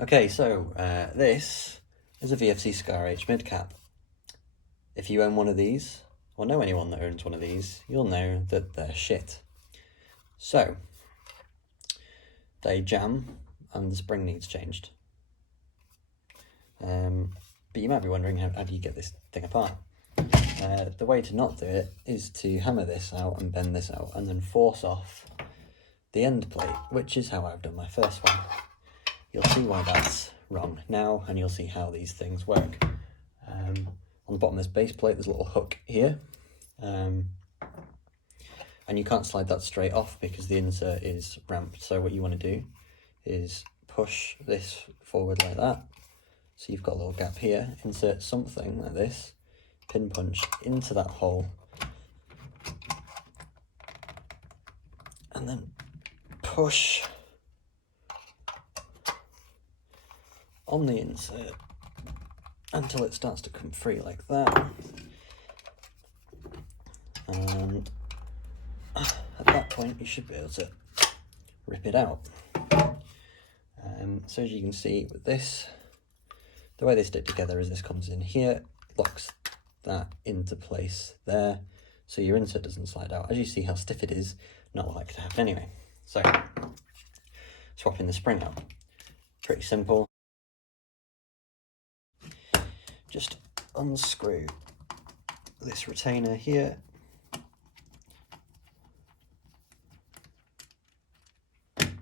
Okay, so this is a VFC SCAR-H midcap. If you own one of these, or know anyone that owns one of these, you'll know that they're shit. So, they jam and the spring needs changed. But you might be wondering, how do you get this thing apart? The way to not do it is to hammer this out and bend this out and then force off the end plate, which is how I've done my first one. You'll see why that's wrong now, and you'll see how these things work. On the bottom of this base plate, there's a little hook here, and you can't slide that straight off because the insert is ramped. So what you want to do is push this forward like that. So you've got a little gap here, insert something like this, pin punch into that hole, and then push on the insert until it starts to come free like that. And at that point you should be able to rip it out. So as you can see with this, the way they stick together is this comes in here, locks that into place there, so your insert doesn't slide out. As you see how stiff it is, not likely to happen anyway. So, swapping the spring out, pretty simple. Just unscrew this retainer here,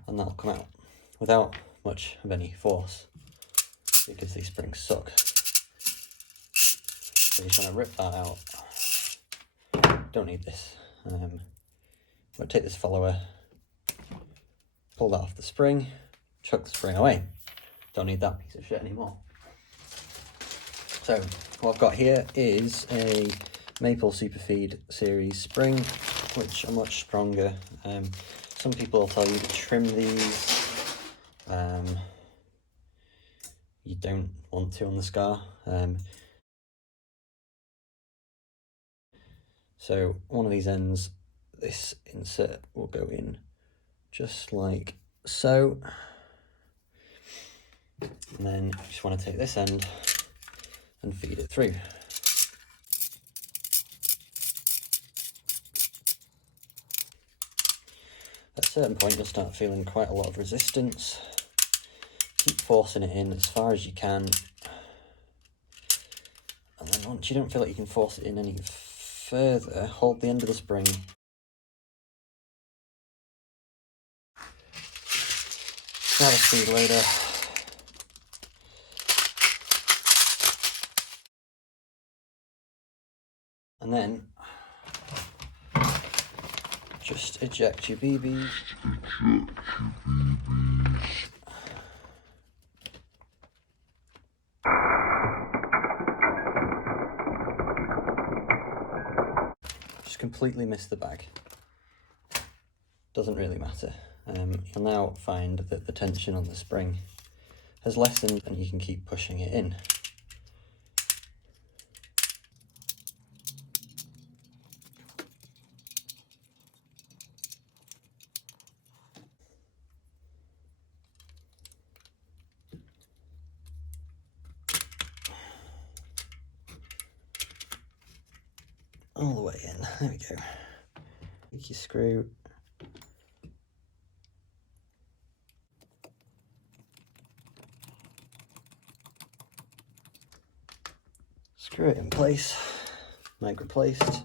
and that'll come out without much of any force because these springs suck. So you just want to rip that out. Don't need this. I'm going to take this follower, pull that off the spring, chuck the spring away. Don't need that piece of shit anymore. So what I've got here is a Maple Super Feed series spring, which are much stronger. Some people will tell you to trim these. You don't want to on the SCAR. So one of these ends, this insert will go in just like so. And then you just want to take this end and feed it through. At a certain point you'll start feeling quite a lot of resistance. Keep forcing it in as far as you can, and then once you don't feel like you can force it in any further, hold the end of the spring, grab a speed loader, and then just eject your BBs. Just completely miss the bag. Doesn't really matter. You'll now find that the tension on the spring has lessened and you can keep pushing it in. All the way in, there we go. Take your screw, screw it in place, mag replaced,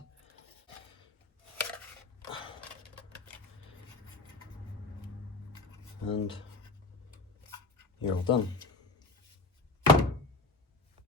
and you're all done.